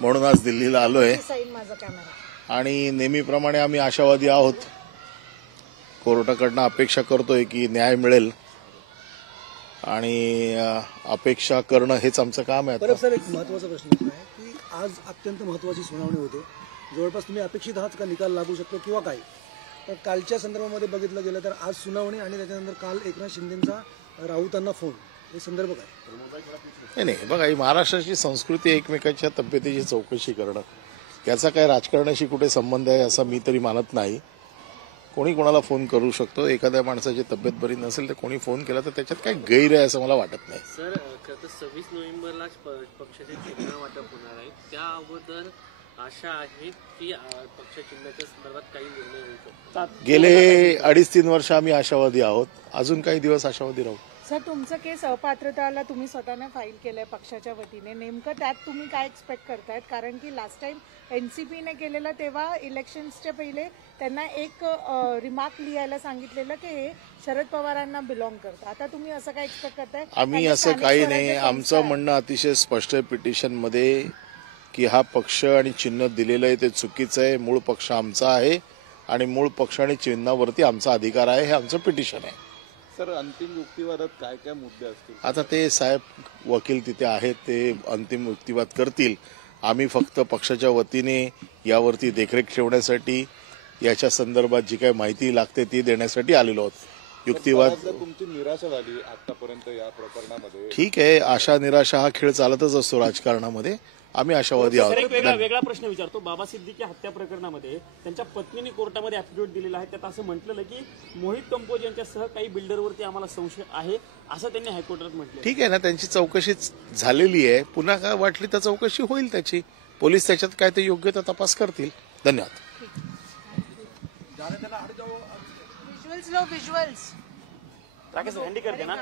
म्हणून आज दिल्लीला आलोय आणि नेहमीप्रमाणे आम्ही आशावादी आहोत. कोर्टाकडनं अपेक्षा करतोय की न्याय मिळेल आणि अपेक्षा करणं हेच आमचं काम आहे. सर, एक महत्त्वाचा प्रश्न आहे की आज अत्यंत महत्त्वाची सुनावणी होते. जवळपास तुम्ही अपेक्षित आहात का निकाल लागू शकतो किंवा काय? तर कालच्या संदर्भामध्ये बघितलं गेलं तर आज सुनावणी आणि त्याच्यानंतर काल एकनाथ शिंदेंचा राऊतांना फोन, हे संदर्भ काय? नाही बघा, ही महाराष्ट्राची संस्कृती एकमेकांच्या तब्येतीची चौकशी करणं, याचा काय राजकारणाशी कुठे संबंध आहे असं मी तरी मानत नाही. कोणी कोणाला फोन करू शकतो. एखाद्या माणसाची तब्येत बरी नसेल तर कोणी फोन केला तर त्याच्यात काय गैर आहे असं मला वाटत नाही. सर, खरं तर 26 नोव्हेंबरलाच पक्षाचे चिन्ह वाटप होणार आहे. त्या अगोदर आशा आहे की पक्ष चिन्हाच्या संदर्भात काही निर्णय होऊ शकतो. गेले 2.5-3 वर्ष आम्ही आशावादी आहोत. अजून काही दिवस आशावादी राहू. सर, तुमचं केस अपात्रताला तुम्ही स्वतःने फाईल केलंय पक्षाच्या वतीने. नेमकं त्यात तुम्ही काय एक्सपेक्ट करतायत? कारण की लास्ट टाइम एनसीपीने केलेलं तेव्हा इलेक्शन्सच्या पहिले त्यांना एक रिमार्क लिहायला सांगितलेलं की हे शरद पवारांना बिलॉंग करतं. आता तुम्ही असं काय एक्सपेक्ट करताय? आम्ही असं काही नाही. आमचं म्हणणं अतिशय स्पष्ट आहे पिटिशनमध्ये की हा पक्ष आणि चिन्ह दिलेलं आहे ते चुकीचं आहे. मूळ पक्ष आमचा आहे आणि मूळ पक्ष आणि चिन्हावरती आमचा अधिकार आहे. हे आमचं पिटिशन आहे. सर, अंतिम युक्तिवादात काय काय मुद्दे असतील? आता ते साहेब वकील तिथे आहेत, ते अंतिम युक्तिवाद करतील. आम्ही फक्त पक्षाच्या वतीने यावरती देखरेख ठेवण्यासाठी, याच्या संदर्भात जी काही माहिती लागते ती देण्यासाठी आलेलो आहोत. युक्तिवाद तुमची निराशा झाली आतापर्यंत या प्रकरणामध्ये. ठीक आहे, आशा निराशा हा खेळ चालतच असतो राजकारणामध्ये. आम्ही आशावादी आहोत. एक वेगळा प्रश्न विचारतो. बाबा सिद्दीकी हत्या प्रकरणामध्ये त्यांच्या पत्नीने कोर्टामध्ये ऍफिडेव्हिट दिलेला आहे. त्यात असं म्हटलेलं की मोहित कंपोज यांच्यासह काही बिल्डरवरती आम्हाला संशय आहे असं त्यांनी हायकोर्टात म्हटलं. ठीक आहे ना, त्यांची चौकशी झालेली आहे. पुन्हा काय वाटली तर चौकशी होईल त्याची. पोलीस त्याच्यात काय ते योग्य तो तपास करतील. धन्यवाद. विज्युअल्स हँडी कर दे ना.